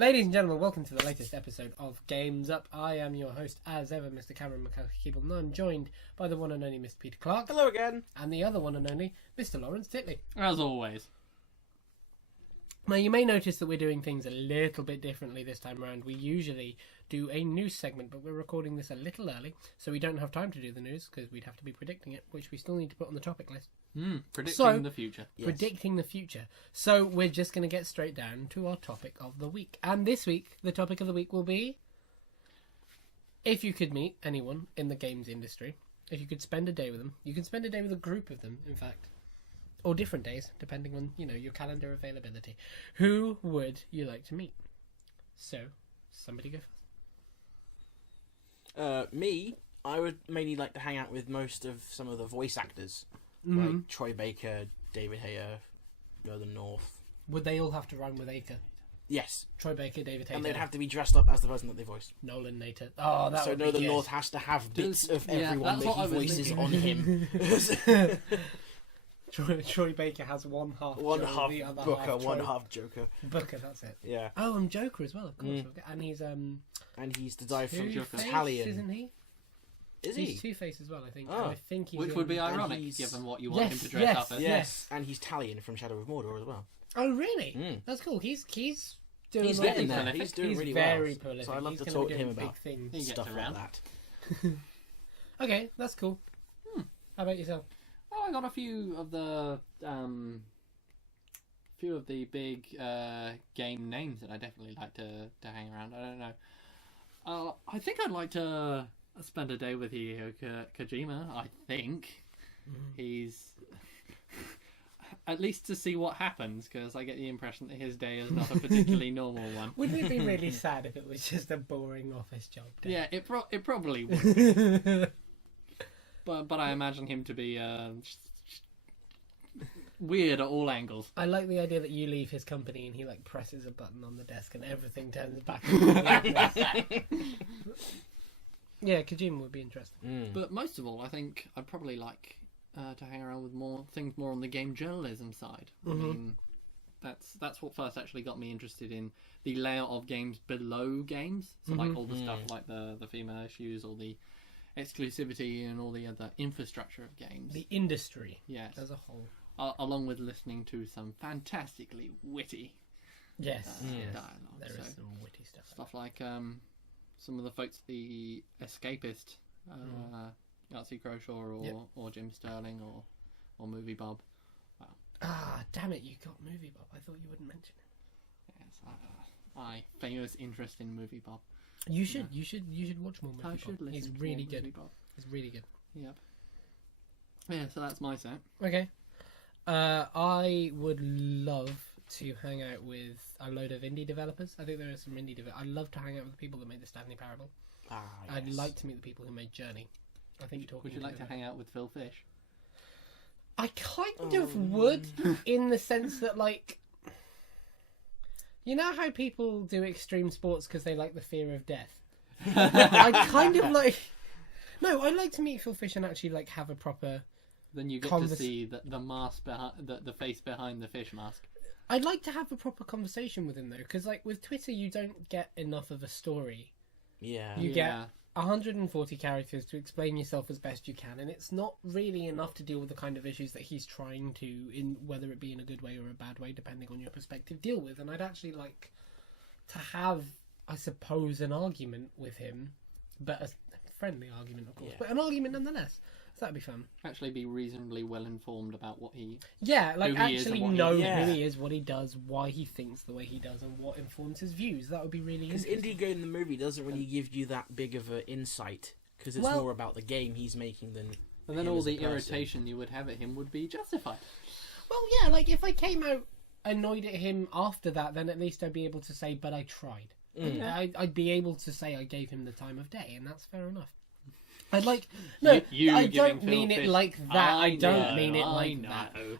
Ladies and gentlemen, welcome to the latest episode of Games Up. I am your host, as ever, Mr. Cameron McCullough-Keeble, and I'm joined by the one and only Mr. Peter Clark. Hello again. And the other one and only Mr. Lawrence Titley. As always. Now, you may notice that we're doing things a little bit differently this time around. We usually do a news segment, but we're recording this a little early, so we don't have time to do the news, because we'd have to be predicting it, which we still need to put on the topic list. Predicting the future. Yes. Predicting the future. So we're just going to get straight down to our topic of the week. And this week, the topic of the week will be... if you could meet anyone in the games industry, if you could spend a day with them, you can spend a day with a group of them, in fact, or different days, depending on, your calendar availability. Who would you like to meet? So, somebody go first. Me, I would mainly like to hang out with some of the voice actors. Like Troy Baker, David Hayter, Northern North. Would they all have to rhyme with Acre? Yes. Troy Baker, David Hayter. And they'd have to be dressed up as the person that they voiced. Nolan Nater. Oh, that so would be Northern good. North has to have bits of everyone that's what making I was voices thinking. on him. Troy Baker has one half One Joe, half the other Booker, half one Troy. half Joker. Booker, that's it. Yeah. Oh, and Joker as well, of course. And he's And he's the guy from Two-Face, Italian. isn't he? Is He's he? Two-Face as well, I think. Oh. And I think he's Which would be in- ironic, he's- given what you want Yes, him to dress yes. up as. Yes. And he's Italian from Shadow of Mordor as well. Oh, really? Mm. That's cool. He's doing He's well. getting there. prolific. He's doing He's really very well. prolific. So I'd love He's to gonna talk be to him doing big about things. He gets stuff around. like that. Okay, that's cool. How about yourself? Oh, I got a few of the big game names that I definitely like to hang around. I don't know. I think I'd like to spend a day with Hideo Kojima. I think he's at least to see what happens, because I get the impression that his day is not a particularly normal one. Wouldn't it be really sad if it was just a boring office job day? Yeah, it probably would be. But I imagine him to be weird at all angles. I like the idea that you leave his company and he presses a button on the desk and everything turns back. Yeah, Kojima would be interesting. But most of all, I think I'd probably like to hang around with more on the game journalism side. I mean, that's what first actually got me interested in the layout of games below games. So like all the stuff like the female issues, or the exclusivity, and all the other infrastructure of games. The industry, yes, as a whole. Along with listening to some fantastically witty Yes, dialogue. there is some witty stuff. Stuff like some of the folks, the Escapist, Yahtzee Croshaw, or Jim Sterling, or Movie Bob. Wow. Ah, damn it! You got Movie Bob. I thought you wouldn't mention it. Yes, my famous interest in Movie Bob. You should. You should watch more Movie Bob. I should listen. He's to really more good. Movie Bob. He's really good. Yep. Yeah, so that's my set. Okay. I would love to hang out with a load of indie developers. I think there are some indie developers. I'd love to hang out with the people that made the Stanley Parable. Yes. I'd like to meet the people who made Journey. I think Would you like to hang out with Phil Fish? I kind of would, in the sense that, you know how people do extreme sports because they like the fear of death? I'd kind of like... No, I'd like to meet Phil Fish and actually, have a proper... Then you get to see the mask behind the face behind the fish mask. I'd like to have a proper conversation with him, though, because, with Twitter, you don't get enough of a story. Yeah. You get 140 characters to explain yourself as best you can, and it's not really enough to deal with the kind of issues that he's trying to, in whether it be in a good way or a bad way, depending on your perspective, deal with. And I'd actually like to have, I suppose, an argument with him, but a friendly argument, of course, but an argument nonetheless. So that'd be fun. Actually be reasonably well informed about what he... Yeah, who he is actually and what know he- who he is, what he does, why he thinks the way he does, and what informs his views. That would be really Because interesting. Indie Game the movie doesn't really give you that big of an insight, because it's more about the game he's making than. And then him all as a the person. irritation you would have at him would be justified. Well, yeah, if I came out annoyed at him after that, then at least I'd be able to say, but I tried. I'd be able to say I gave him the time of day, and that's fair enough. I'd like... No, You I giving don't Phil mean it Fish- like that. I don't know, mean it I like know.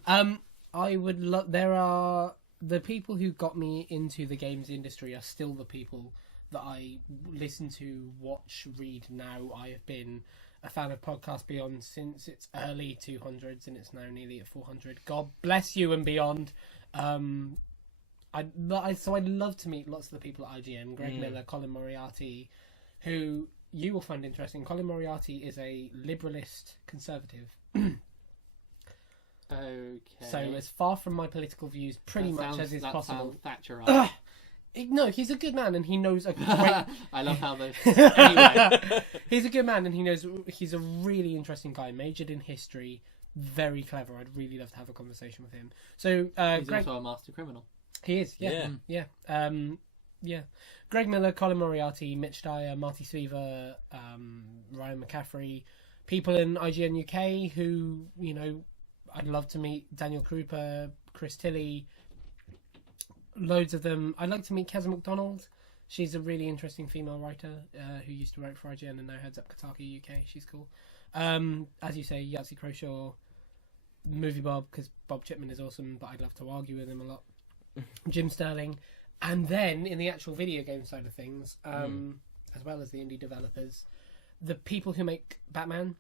that. I would love... There are... The people who got me into the games industry are still the people that I listen to, watch, read now. I have been a fan of Podcast Beyond since its early 200s, and it's now nearly at 400. God bless you and beyond. I'd love to meet lots of the people at IGN, Greg Miller, Colin Moriarty, who you will find interesting. Colin Moriarty is a liberalist conservative. Okay. So as far from my political views pretty much as is possible. Thatcherite. No, he's a good man and he knows a great... I love how those... Anyway. He's a good man and he knows... He's a really interesting guy, majored in history, very clever. I'd really love to have a conversation with him. So, he's Greg... also a master criminal. He is, yeah. Yeah. Greg Miller, Colin Moriarty, Mitch Dyer, Marty Sweaver, Ryan McCaffrey, people in IGN UK who, you know, I'd love to meet. Daniel Krupa, Chris Tilley, loads of them. I'd like to meet Keza McDonald. She's a really interesting female writer who used to write for IGN and now heads up Kotaku UK. She's cool. As you say, Yahtzee Croshaw, Movie Bob, because Bob Chipman is awesome, but I'd love to argue with him a lot. Jim Sterling. And then, in the actual video game side of things, as well as the indie developers, the people who make Batman,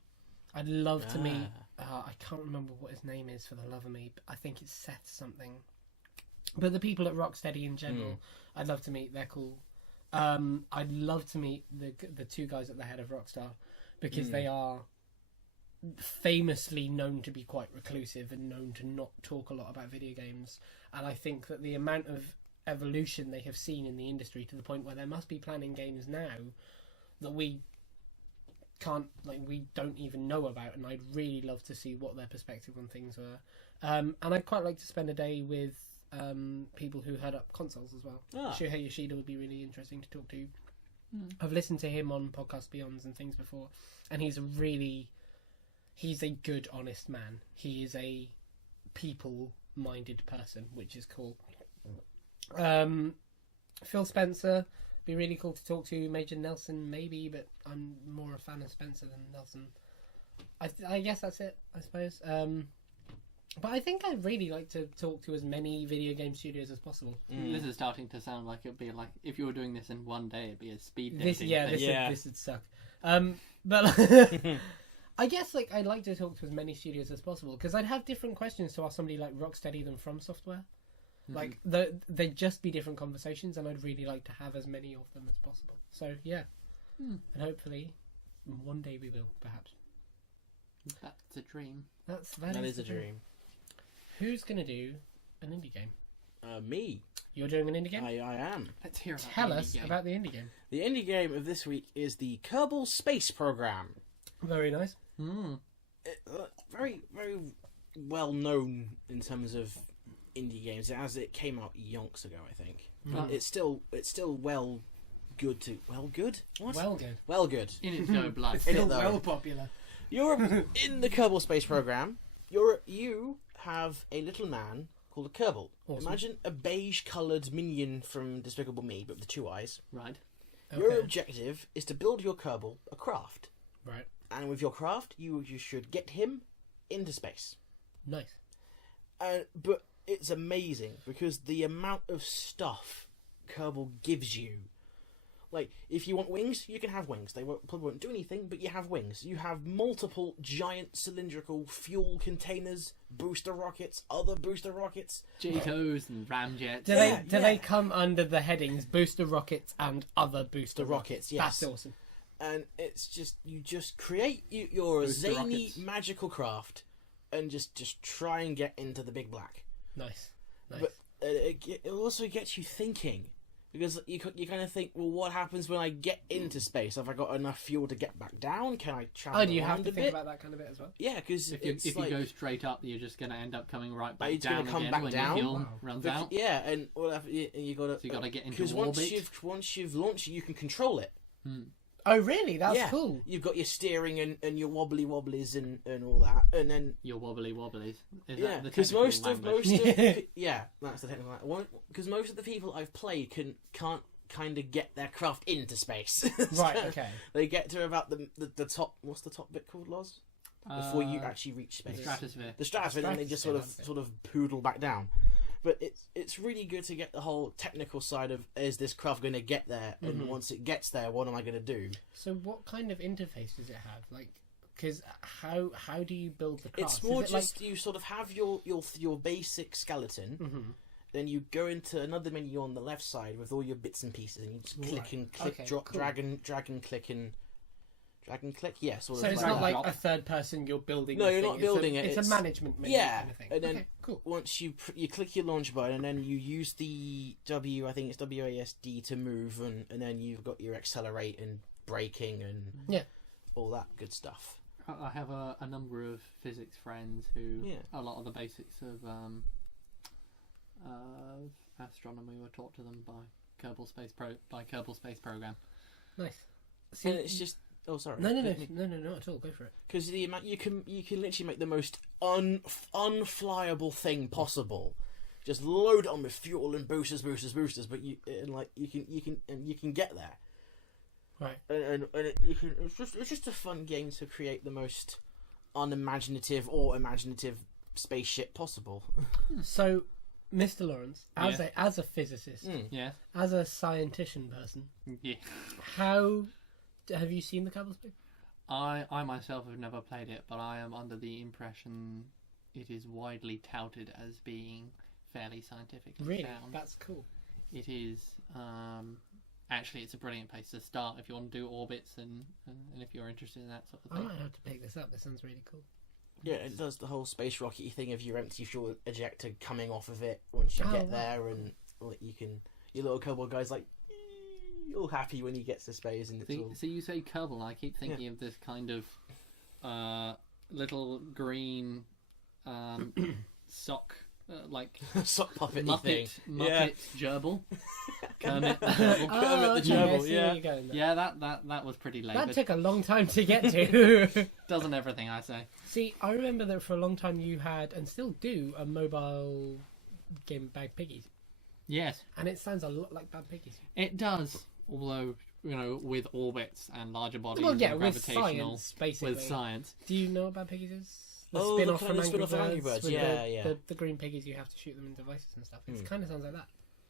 I'd love to meet... I can't remember what his name is for the love of me, but I think it's Seth something. But the people at Rocksteady in general, I'd love to meet. They're cool. I'd love to meet the two guys at the head of Rockstar, because they are famously known to be quite reclusive and known to not talk a lot about video games. And I think that the amount of evolution they have seen in the industry to the point where they must be planning games now that we don't even know about, and I'd really love to see what their perspective on things were. And I'd quite like to spend a day with people who head up consoles as well. Shuhei Yoshida would be really interesting to talk to. I've listened to him on Podcast Beyonds and things before, and he's a good, honest man. He is a people-minded person, which is cool. Phil Spencer, be really cool to talk to. Major Nelson, maybe, but I'm more a fan of Spencer than Nelson. I guess that's it, I suppose. But I think I'd really like to talk to as many video game studios as possible. This is starting to sound like it'd be like, if you were doing this in one day, it'd be a speed dating This would suck. But I guess I'd like to talk to as many studios as possible, because I'd have different questions to ask somebody like Rocksteady than From Software. They'd just be different conversations, and I'd really like to have as many of them as possible. So yeah, and hopefully one day we will, perhaps. That's a dream. That is a dream. Who's gonna do an indie game? Me. You're doing an indie game? I am. Let's hear about Tell us about the indie game. The indie game of this week is the Kerbal Space Program. Very nice. Very, very well known in terms of indie games, as it came out yonks ago, I think. It's still good. Well good. In its own blood. It's still well popular. You're in the Kerbal Space Program. You have a little man called a Kerbal. Awesome. Imagine a beige-coloured minion from Despicable Me, but with the 2 eyes. Right. Your objective is to build your Kerbal a craft. Right. And with your craft, you should get him into space. Nice. But it's amazing, because the amount of stuff Kerbal gives you. Like, if you want wings, you can have wings. They probably won't do anything, but you have wings. You have multiple giant cylindrical fuel containers, booster rockets, other booster rockets. JATOs and ramjets. Do they come under the headings booster rockets and other booster rockets? Yes. That's awesome. And it's just, you just create your Booster zany rockets. magical craft and just try and get into the big black. Nice. But it also gets you thinking, because you kind of think, well, what happens when I get into space? Have I got enough fuel to get back down? Can I travel do you around have to a think bit? about that kind of bit as well? Yeah, because if you go straight up, you're just going to end up coming right back It's down gonna come again back when down? your fuel runs out. Yeah, and you got to. So you got to get into because orbit. once you've launched it, you can control it. Oh, really? That's Yeah. cool. You've got your steering and your wobbly wobblies and all that, and then Your wobbly wobblies. Is yeah, that the because technical language? yeah, that's the technical one. Because most of the people I've played can't kind of get their craft into space. Right. Okay. They get to about the top. What's the top bit called, Loz? Before you actually reach space. The stratosphere. The stratosphere, and then they just sort of poodle back down. But it's really good to get the whole technical side of, is this craft going to get there? And once it gets there, what am I going to do? So what kind of interface does it have? Because how do you build the craft? It's more Is it just you sort of have your basic skeleton, then you go into another menu on the left side with all your bits and pieces, and you just click Right. and click, Okay, drop, cool. drag and click and drag and click. Yeah, sort So of it's like not that. like drop. a third person you're building. No, the you're thing. not building it, It's it's- a management menu yeah, kind of thing. and then- Okay, cool. Once you click your launch button, and then you use the I think it's WASD to move, and then you've got your accelerate and braking and Yeah. all that good stuff. I have a number of physics friends who Yeah. a lot of the basics of astronomy were taught to them by Kerbal Space Program. Nice. See, And it's just sorry. no, not at all. Go for it. Because the amount you can literally make the most unflyable thing possible. Just load it on with fuel and boosters, but you can get there. Right. And it's just a fun game to create the most unimaginative or imaginative spaceship possible. So, Mr. Lawrence, as a physicist, Yes. as a scientician person, Yeah. how have you seen the Kerbal Space? I myself have never played it, but I am under the impression it is widely touted as being fairly scientifically Really, sound. that's cool. It is. Actually, it's a brilliant place to start if you want to do orbits and if you're interested in that sort of I thing. might have to pick this up. This sounds really cool. Yeah, it does the whole space rocket thing of your empty fuel ejector coming off of it once you Oh, get wow. there, and like, your little Kerbal guy's like all happy when he gets to space, and it's all So you say Kerbal, and I keep thinking of this kind of little green sock, like sock puppet thing. Muppet gerbil. Kermit the Oh, gerbil. Kermit the okay, I Gerbil, see yeah. where you're going there. Yeah, that was pretty late. That But took a long time to get to. doesn't everything I say. See, I remember that for a long time you had, and still do, a mobile game Bad Piggies. Yes, And it sounds a lot like Bad Piggies. it does. Although, with orbits and larger bodies Well, yeah, and with gravitational, science, basically. with science. Do you know what Bad Piggies is? The Oh, spin-off the from kind of Angry spin-off from Angry Birds. Birds, with yeah, the, yeah. The green piggies, you have to shoot them in devices and stuff. It kind of sounds like that.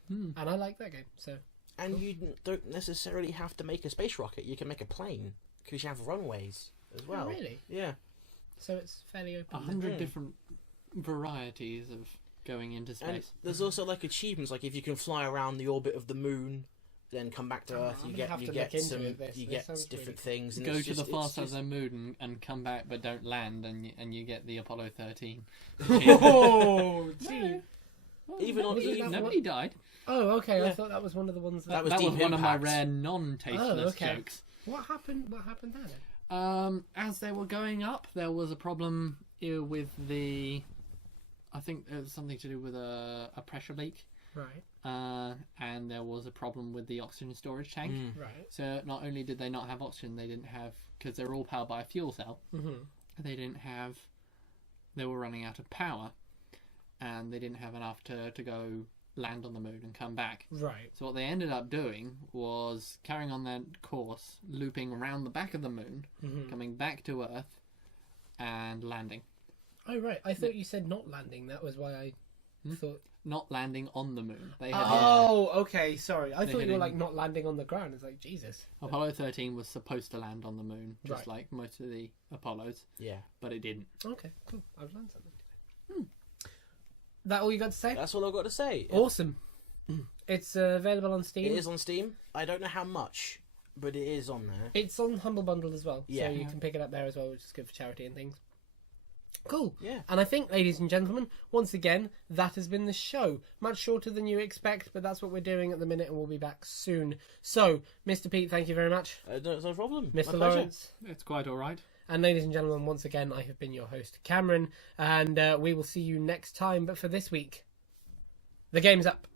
Hmm. And I like that game, so... And you don't necessarily have to make a space rocket. You can make a plane because you have runways as well. Oh, really? Yeah. So it's fairly open. 100 Mhm. different varieties of going into And space. there's also like achievements, like if you can fly around the orbit of the moon, then come back to Oh, Earth, I'm you gonna get have you to get look into some it, this sounds different really things. And Go it's to the just- far it's side of just- the moon and come back, but don't land, and you get the Apollo 13. Oh, gee. Even on- nobody, even- nobody died. Oh, okay. I Yeah. thought that was one of the ones that... That was That was Deep one of my Impact. rare non-tasteless Oh, okay. jokes. What happened there then? As they were going up, there was a problem with the. I think it was something to do with a pressure leak, Right, and there was a problem with the oxygen storage tank. Mm. right. So not only did they not have oxygen, they didn't have, because they're all powered by a fuel cell. Mm-hmm. They didn't have. They were running out of power, and they didn't have enough to go land on the moon and come back. Right. So what they ended up doing was carrying on their course, looping around the back of the moon, Mm-hmm. coming back to Earth, and landing. Oh, right. I thought you said not landing. That was why I thought... Not landing on the moon. They had Oh, okay. Sorry. I They thought had you were in- like not landing on the ground. It's like, Jesus. Apollo 13 was supposed to land on the moon, just Right. like most of the Apollos, Yeah. but it didn't. Okay, cool. I've learned something today. That all you got to say? That's all I've got to say. Awesome. It's available on Steam. It is on Steam. I don't know how much, but it is on there. It's on Humble Bundle as well. Yeah. So you can pick it up there as well, which is good for charity and things. Cool. Yeah. And I think, ladies and gentlemen, once again, that has been the show. Much shorter than you expect, but that's what we're doing at the minute, and we'll be back soon. So, Mr. Pete, thank you very much. No problem. Mr. My pleasure. Lawrence. It's quite all right. And ladies and gentlemen, once again, I have been your host, Cameron, and we will see you next time. But for this week, the game's up.